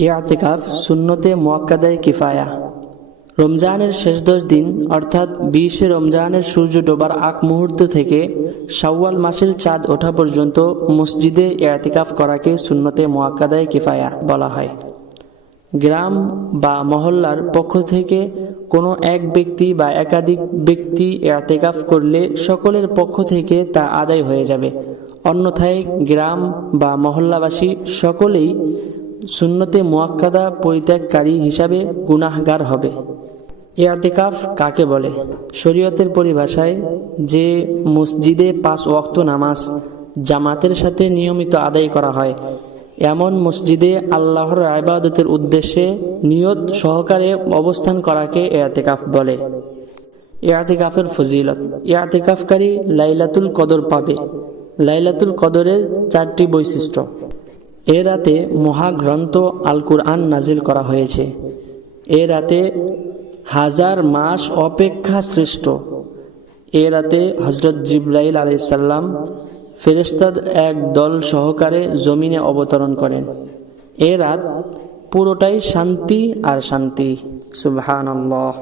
ইআতিকাফ সুন্নতে মুআক্কাদায়ে কিফায়া। রমজানের শেষ 10 দিন অর্থাৎ 20 রমজানের সূর্য ডোবার আগ মুহূর্ত থেকে শাওয়াল মাসের চাঁদ ওঠা পর্যন্ত মসজিদে ইআতিকাফ করাকে সুন্নতে মুআক্কাদায়ে কিফায়া বলা হয়। গ্রাম বা মহল্লার পক্ষ থেকে কোনো এক ব্যক্তি বা একাধিক ব্যক্তি ইআতিকাফ করলে সকলের পক্ষ থেকে তা আদায় হয়ে যাবে, অন্যথায় গ্রাম বা মহল্লাবাসী সকলেই সুন্নতে মুআক্কাদা পরিত্যাগকারী হিসাবে গুনাহগার হবে। ইআতিকাফ কাকে বলে? শরীয়তের পরিভাষায় যে মসজিদে 5 ওয়াক্ত নামাজ জামাতের সাথে নিয়মিত আদায় করা হয় এমন মসজিদে আল্লাহর ইবাদতের উদ্দেশ্যে নিয়ত সহকারে অবস্থান করাকে ইআতিকাফ বলে। ইআতিকাফের ফজিলত। ইআতিকাফকারী লাইলাতুল কদর পাবে। লাইলাতুল কদরের 4টি বৈশিষ্ট্য। এ রাতে মহাগ্রন্থ আল কুরআন নাজিল করা হয়েছে। এ রাতে 1000 মাস অপেক্ষা শ্রেষ্ঠ। এ রাতে হযরত জিবরাইল আলাইহিস সালাম ফেরেশতাদের এক দল সহকারে জমিনে অবতরণ করেন। এ রাত পুরোটাই শান্তি আর শান্তি। সুবহানাল্লাহ।